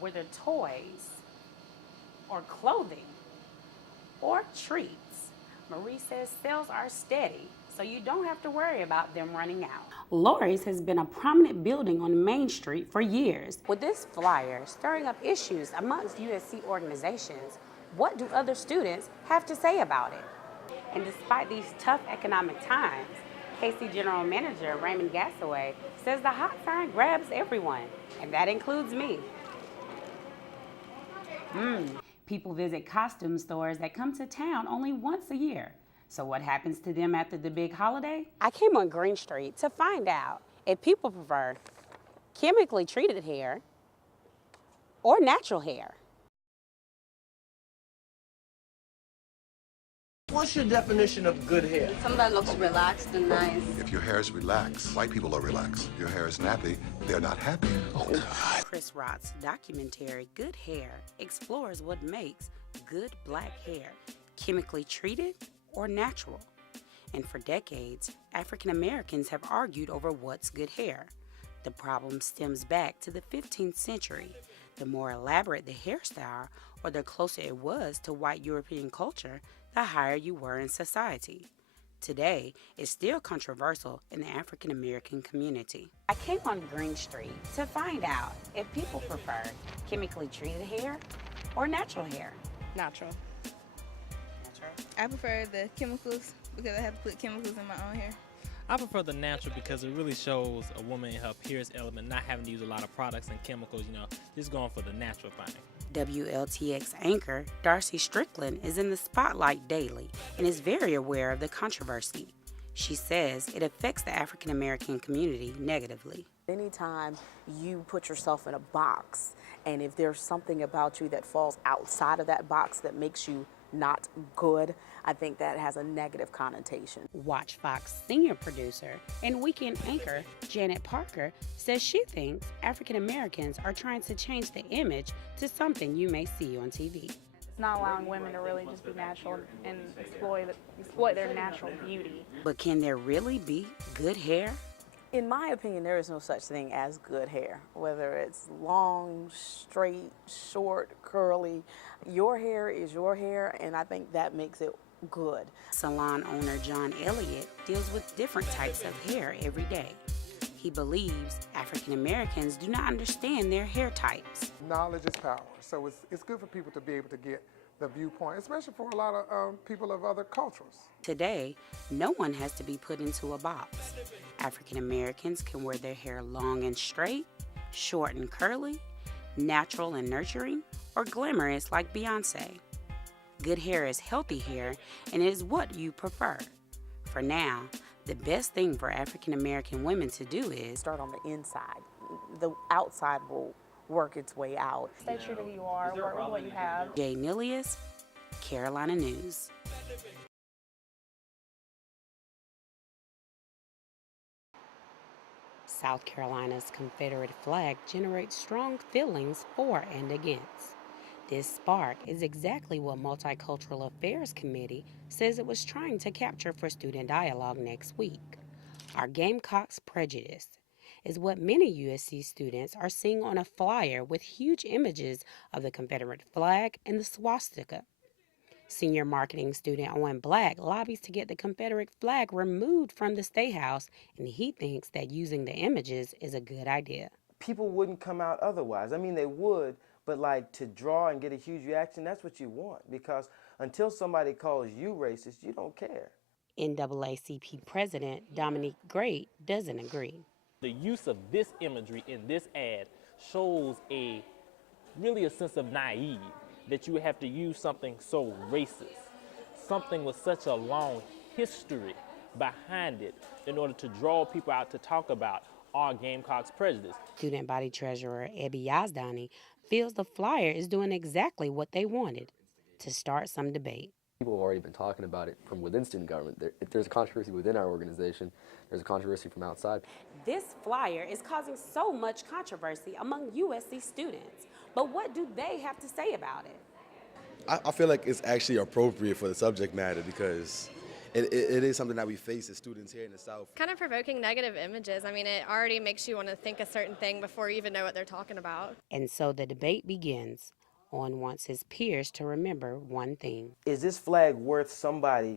whether toys or clothing or treats. Marie says sales are steady, so you don't have to worry about them running out. Lori's has been a prominent building on Main Street for years. With this flyer stirring up issues amongst USC organizations, what do other students have to say about it? And despite these tough economic times, KC General Manager Raymond Gassaway says the hot sign grabs everyone, and that includes me. People visit costume stores that come to town only once a year. So what happens to them after the big holiday? I came on Green Street to find out if people prefer chemically treated hair or natural hair. What's your definition of good hair? Something that looks relaxed and nice. If your hair is relaxed, white people are relaxed. Your hair is nappy, they're not happy. Oh, God. Chris Rott's documentary, Good Hair, explores what makes good black hair, chemically treated or natural. And for decades, African Americans have argued over what's good hair. The problem stems back to the 15th century. The more elaborate the hairstyle, or the closer it was to white European culture, the higher you were in society. Today, it's still controversial in the African American community. I came on Green Street to find out if people prefer chemically treated hair or natural hair. Natural. Natural. I prefer the chemicals because I have to put chemicals in my own hair. I prefer the natural because it really shows a woman in her appearance element, not having to use a lot of products and chemicals, just going for the natural thing. WLTX anchor Darcy Strickland is in the spotlight daily and is very aware of the controversy. She says it affects the African American community negatively. Anytime you put yourself in a box, and if there's something about you that falls outside of that box that makes you not good, I think that has a negative connotation. Watch Fox senior producer and weekend anchor Janet Parker says she thinks African Americans are trying to change the image to something you may see on TV. It's not allowing women to really just be natural and exploit their natural beauty. But can there really be good hair? In my opinion, there is no such thing as good hair, whether it's long, straight, short, curly. Your hair is your hair, and I think that makes it good. Salon owner John Elliott deals with different types of hair every day. He believes African Americans do not understand their hair types. Knowledge is power, so it's good for people to be able to get the viewpoint, especially for a lot of people of other cultures. Today, no one has to be put into a box. African Americans can wear their hair long and straight, short and curly, natural and nurturing, or glamorous like Beyonce. Good hair is healthy hair, and it is what you prefer. For now, the best thing for African American women to do is start on the inside. The outside will work its way out. Stay true to who you are, work with what you have. Jay Nilius, Carolina News. South Carolina's Confederate flag generates strong feelings for and against. This spark is exactly what Multicultural Affairs Committee says it was trying to capture for student dialogue next week. Our Gamecocks prejudice is what many USC students are seeing on a flyer with huge images of the Confederate flag and the swastika. Senior marketing student Owen Black lobbies to get the Confederate flag removed from the State House, and he thinks that using the images is a good idea. People wouldn't come out otherwise. I mean, they would, but like to draw and get a huge reaction, that's what you want, because until somebody calls you racist, you don't care. NAACP President Dominique Great doesn't agree. The use of this imagery in this ad shows really a sense of naive, that you would have to use something so racist, something with such a long history behind it in order to draw people out to talk about our Gamecocks prejudice. Student body treasurer Ebby Yazdani feels the flyer is doing exactly what they wanted, to start some debate. People have already been talking about it from within student government. If there's a controversy within our organization, there's a controversy from outside. This flyer is causing so much controversy among USC students, but what do they have to say about it? I feel like it's actually appropriate for the subject matter because it is something that we face as students here in the South. Kind of provoking negative images. I mean, it already makes you want to think a certain thing before you even know what they're talking about. And so the debate begins. On wants his peers to remember one thing. Is this flag worth somebody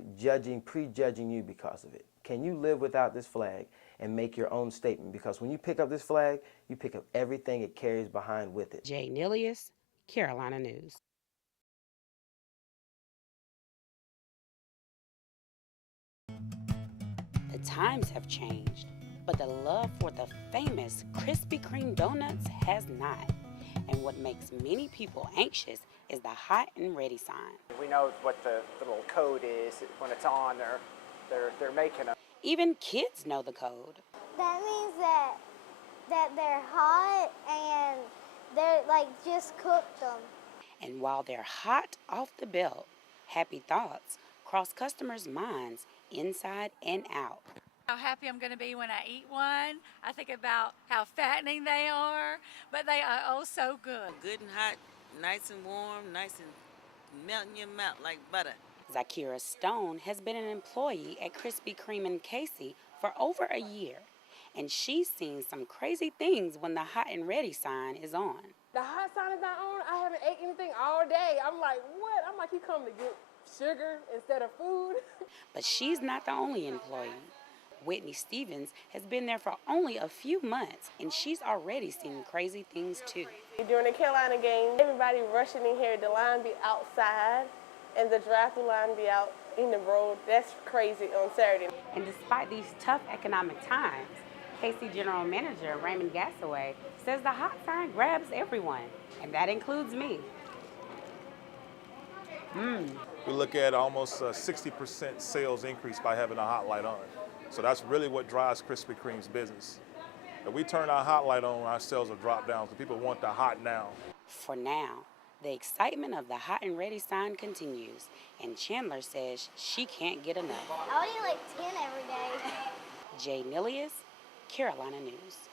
prejudging you because of it? Can you live without this flag and make your own statement? Because when you pick up this flag, you pick up everything it carries behind with it. Jay Nilius, Carolina News. The times have changed, but the love for the famous Krispy Kreme donuts has not. And what makes many people anxious is the hot and ready sign. We know what the little code is. When it's on, they're making them. Even kids know the code. That means that they're hot and they're like just cooked them. And while they're hot off the belt, happy thoughts cross customers' minds inside and out. How happy I'm going to be when I eat one. I think about how fattening they are, but they are oh so good. Good and hot, nice and warm, nice and melt in your mouth like butter. Zakira Stone has been an employee at Krispy Kreme in Casey for over a year, and she's seen some crazy things when the hot and ready sign is on. The hot sign is not on. I haven't ate anything all day. I'm like, what? I'm like, you come to get sugar instead of food? But she's not the only employee. Whitney Stevens has been there for only a few months, and she's already seen crazy things too. During the Carolina game, everybody rushing in here. The line be outside, and the drive-thru line be out in the road. That's crazy on Saturday. And despite these tough economic times, Casey General Manager Raymond Gassaway says the hot sign grabs everyone, and that includes me. We look at almost a 60% sales increase by having a hot light on. So that's really what drives Krispy Kreme's business. If we turn our hot light on, our sales will drop down because people want the hot now. For now, the excitement of the hot and ready sign continues, and Chandler says she can't get enough. I would eat like 10 every day. Jay Nilius, Carolina News.